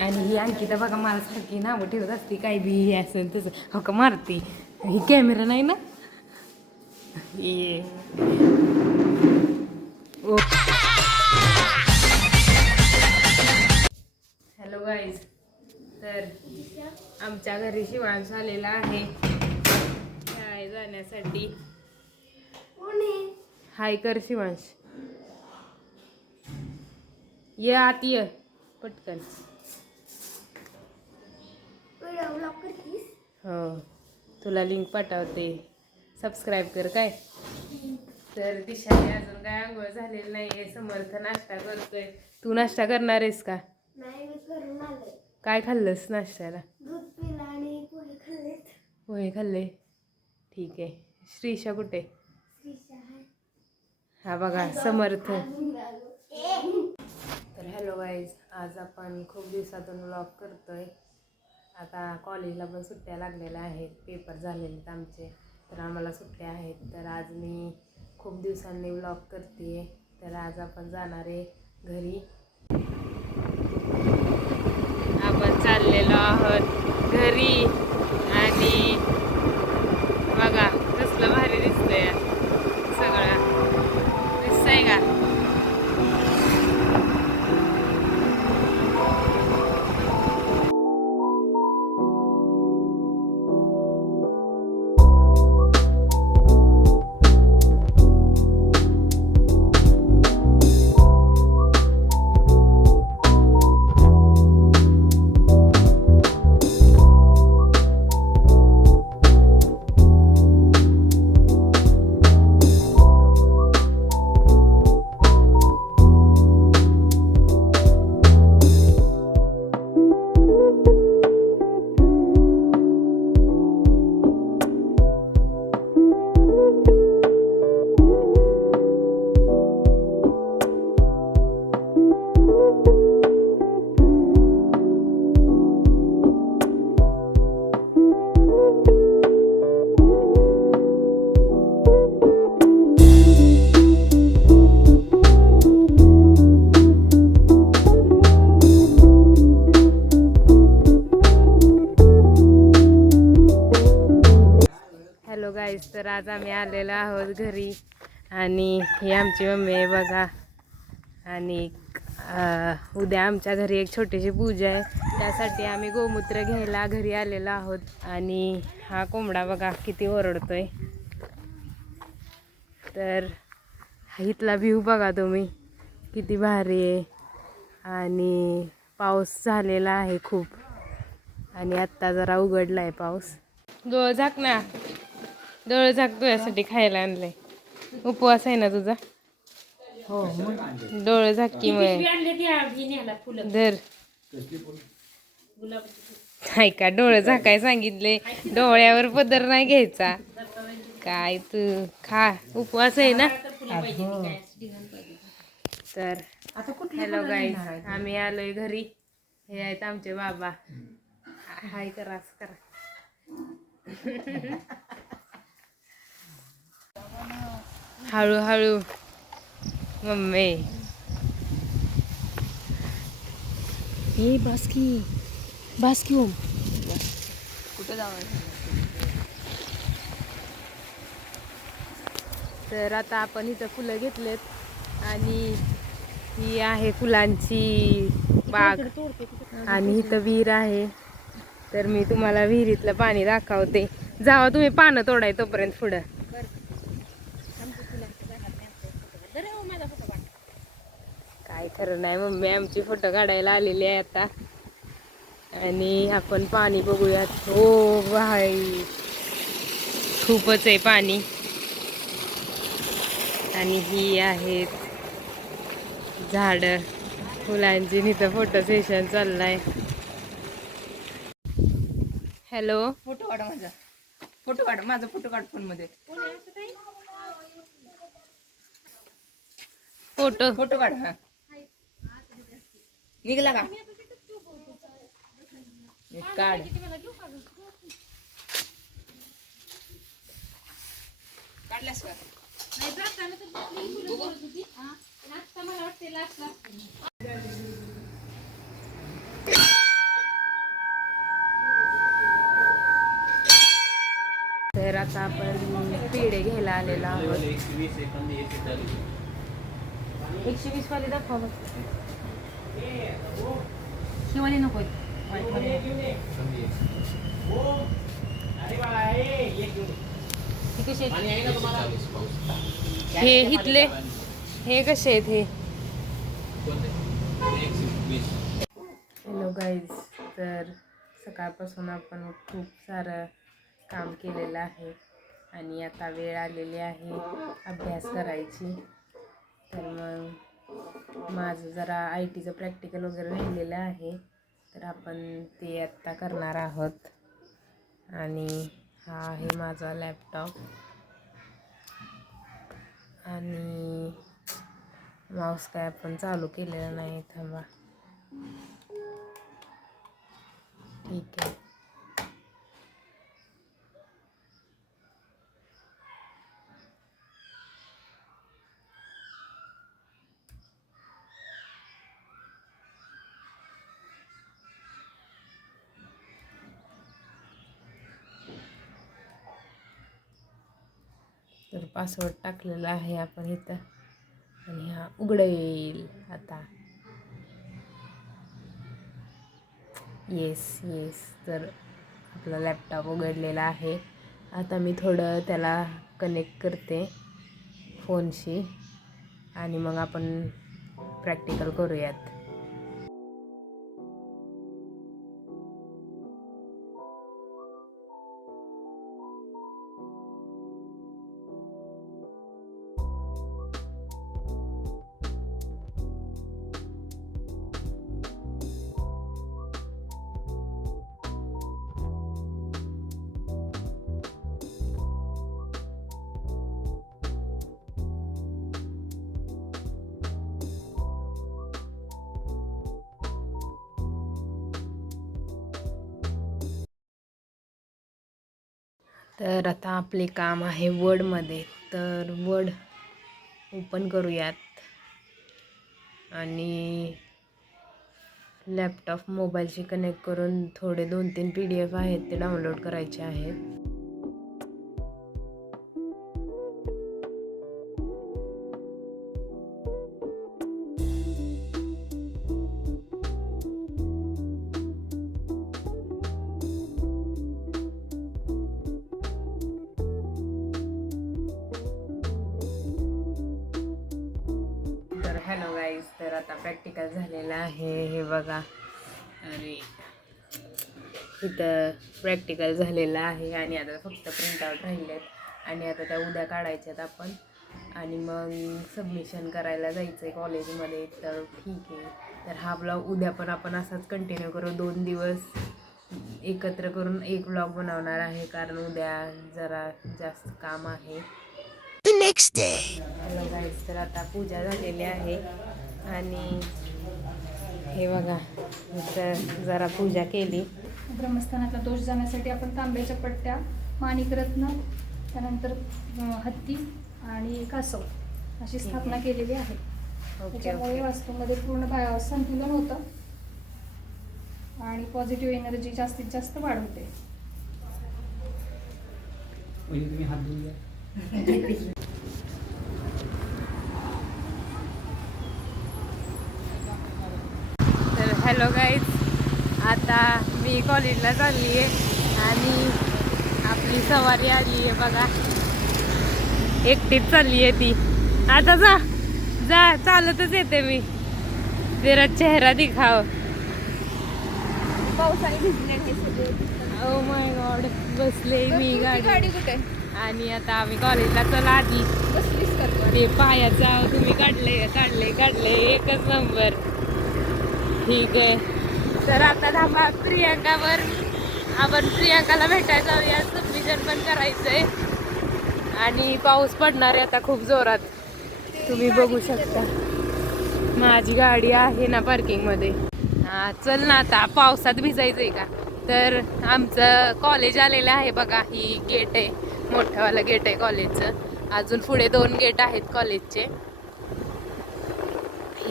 आणि ही अंकिता बघा मला सारखी नावं ठेवत असते काय बी हे असेल तसं हो का मारते ही कॅमेरा नाही ना ये ओ हॅलो गाईज तर आमच्या घरी शिवांश आलेला आहे शाळेत जाण्यासाठी हाय कर शिवांश ये आत ये पटकन हो तुला लिंक पाठवते सबस्क्राईब कर काय तर दिशाने अजून काय आंघोळ झालेली नाही समर्थ नाश्ता करतोय तू नाश्ता करणार आहेस का नाही मी करून आले काय खाल्लंस नाश्त्याला दूध पिलं आणि पोहे खाल्लेत पोहे खाल्ले ठीक आहे श्रीशा कुठे श्रीशा आहे हा बघा समर्थ तर हॅलो गाईज आज आपण खूप दिवसातून व्लॉग करतोय आता कॉलेजला पण सुट्ट्या लागलेल्या आहेत पेपर झालेले आहेत आमचे तर आम्हाला सुट्ट्या आहेत तर आज मी खूप दिवसांनी व्लॉग करते तर आज आपण जाणार आहे घरी आपण चाललेलो आहोत घरी आणि बघा कसलं भारी दिसतंय सगळं दिसतंय का हॅलो गाईज तर आज आम्ही आलेलो आहोत घरी आणि ही आमची मम्मी आहे बघा आणि उद्या आमच्या घरी एक छोटीशी पूजा आहे त्यासाठी आम्ही गोमूत्र घ्यायला घरी आलेलो आहोत आणि हा कोंबडा बघा किती ओरडतोय तर इथला व्ह्यू बघा तुम्ही किती भारी आहे आणि पाऊस झालेला आहे खूप आणि आत्ता जरा उघडला आहे पाऊस डोळ झाक ना डोळ झाक तुझ्यासाठी खायला आणलंय उपवास आहे ना तुझा हो डोळ झाकी मग धर हाय का डोळे झाकाय सांगितले डोळ्यावर पदर नाही घ्यायचा काय तू खा उपवास आहे ना तर हॅलो गाईज आम्ही आलोय घरी हे आहेत आमचे बाबा हाय करा असं करा हळूहळू मम्मी ये बास्की ओम कुठे जावं तर आता आपण इथं फुलं घेतलेत आणि ही आहे फुलांची बाग आणि इथं विहीर आहे तर मी तुम्हाला विहिरीतलं पाणी दाखवते जावा तुम्ही पानं तोडाय तोपर्यंत पुढं काय खरं नाही मम्मी आमची फोटो काढायला आलेली आहे आता आणि आपण पाणी बघूयात हो भाई खूपच आहे पाणी आणि ही आहेत झाडं फुलांची इथं फोटो सेशन चाललाय हॅलो फोटो काढ माझा फोटो काढ फोन मध्ये फोटो काढ हा निघला का काढ काढलास का आता आपण पेढे घ्यायला आलेलो आहोत. 120 वाले दाखवा बघ. शिवाली नको हे इथले हे कसे आहेत हे. हॅलो गाईज, तर सकाळपासून आपण खूप सारं काम केलेलं आहे आणि आता वेळ आलेली आहे अभ्यास करायची. तर मग माझं जरा IT चं प्रॅक्टिकल वगैरे राहिलेलं आहे, तर आपण ते आत्ता करणार आहोत. आणि हा आहे माझा लॅपटॉप आणि माऊस काय आपण चालू केलेला नाही. थांबा, ठीक आहे. तर पासवर्ड टाकलेला आहे आपण इथं आणि हा उघडेल आता. येस. तर आपला लॅपटॉप उघडलेला आहे. आता मी थोडं त्याला कनेक्ट करते फोनशी आणि मग आपण प्रॅक्टिकल करूयात. तर आता आपले काम आहे वर्डमध्ये. तर वर्ड ओपन करूयात आणि लॅपटॉप मोबाईलशी कनेक्ट करून थोडे 2-3 PDF आहेत ते डाउनलोड करायचे आहेत. हॅलो गाईज, तर आता प्रॅक्टिकल झालेलं आहे. हे बघा, अरे इथं प्रॅक्टिकल झालेलं आहे आणि आता फक्त प्रिंटआउट राहिलेत आणि आता त्या उद्या काढायच्यात आपण आणि मग सबमिशन करायला जायचं आहे कॉलेजमध्ये. तर ठीक आहे, तर हा ब्लॉग उद्या पण आपण असाच कंटिन्यू करू. 2 दिवस एकत्र करून एक ब्लॉग बनवणार आहे, कारण उद्या जरा जास्त काम आहे. Next day. हॅलो गाईज, तर आता पूजा झालेली आहे आणि हे बघा इथं जरा पूजा केली. ब्रह्मस्थानातला दोष जाण्यासाठी आपण तांब्याच्या पट्ट्या, माणिकरत्न, त्यानंतर हत्ती आणि कासव अशी स्थापना केलेली आहे. त्याच्यामुळे वास्तूमध्ये पूर्ण संतुलन होतं आणि पॉझिटिव्ह एनर्जी जास्तीत जास्त वाढवते. तुम्ही हात धुवून घ्या. तर हॅलो गाईज, आता मी कॉलेजला चालली आहे आणि आपली सवारी आली आहे बघा. एकटीच चालली आहे ती. आता जा चालतच येते मी. जरा चेहरा दिखाव. पावसाने भिजले हे सगळे. ओ माय गॉड, बसले मी गाडी कुठे आणि आता आम्ही कॉलेजला चला आधी. बसलीच करतो. ते पायाचा तुम्ही काढले एकच नंबर. ठीक आहे, तर आता थांबा प्रियांकावर. आपण प्रियांकाला भेटायला जाऊया. सबमिशन पण करायचंय आणि पाऊस पडणार आहे आता खूप जोरात. तुम्ही बघू शकता माझी गाडी आहे ना पार्किंगमध्ये. हां चल ना, आता पावसात भिजायचंय का. तर आमचं कॉलेज आलेलं आहे बघा. ही गेट आहे, मोठंवालं गेट आहे कॉलेजचं. अजून पुढे 2 गेट आहेत कॉलेजचे.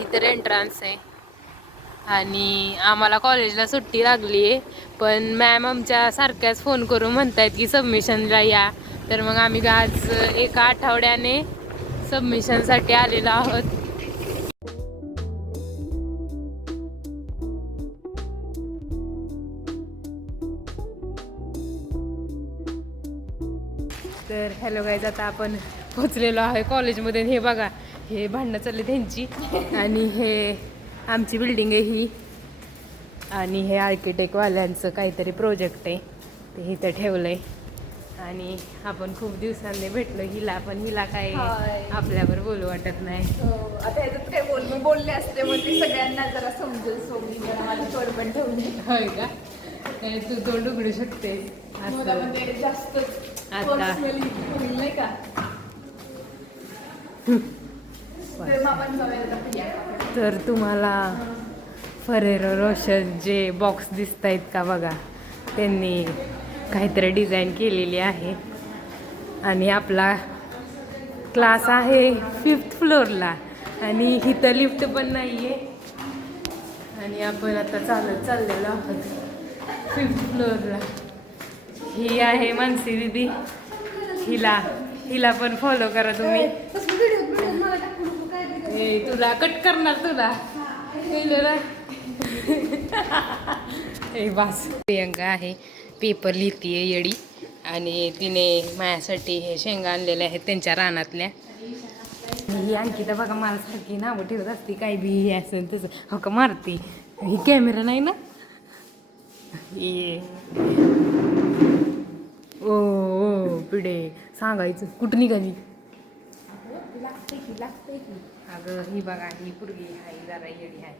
इथं एंट्रन्स आहे आणि आम्हाला कॉलेजला सुट्टी लागली आहे, पण मॅम आमच्या सारख्याच फोन करून म्हणतायत की सबमिशनला या, तर मग आम्ही आज एका आठवड्याने सबमिशनसाठी आलेलो आहोत. तर हॅलो गाईज, आता आपण पोचलेलो आहे कॉलेजमध्ये. हे बघा, हे भांडणं चालली त्यांची. आणि हे आमची बिल्डिंग आहे ही. आणि हे आर्किटेक्टवाल्यांचं काहीतरी प्रोजेक्ट आहे, ते इथं ठेवलं आहे. आणि आपण खूप दिवसांनी भेटलो. हिला काय आपल्यावर बोलू वाटत नाही. आता ह्याच्यात काय बोलले असते मग ते सगळ्यांना जरा समजेल. सो मी जरा माझी तोड पण ठेवली. होय का? काय तू तोंड उघडू शकते मला म्हणजे जास्त आता नाही का ते मापान जाऊया. तर तुम्हाला फरेरो रोशर जे बॉक्स दिसत आहेत का बघा, त्यांनी काहीतरी डिझाईन केलेली आहे. आणि आपला क्लास आहे 5th फ्लोअरला आणि इथं लिफ्ट पण नाही आहे. आणि आपण आता चालत चाललेलो आहोत 5th फ्लोअरला. ही आहे मानसी दिदी. हिला पण फॉलो करा तुम्ही. तुला कट करणार तुला. बस. प्रियंका आहे, पेपर लिहितीये येडी. आणि तिने माझ्यासाठी हे शेंगा आणलेल्या आहेत त्यांच्या रानातल्या. ही अंकिता बघा मला सारखी नावं ठेवत असते, काय बी हे असेल तसं. हो का मारती. ही कॅमेरा नाही ना. ये ओ पिढे सांगायचं कुठं निघाली. अगं ही बघा, ही पुरगी आहे जरा येडी आहे.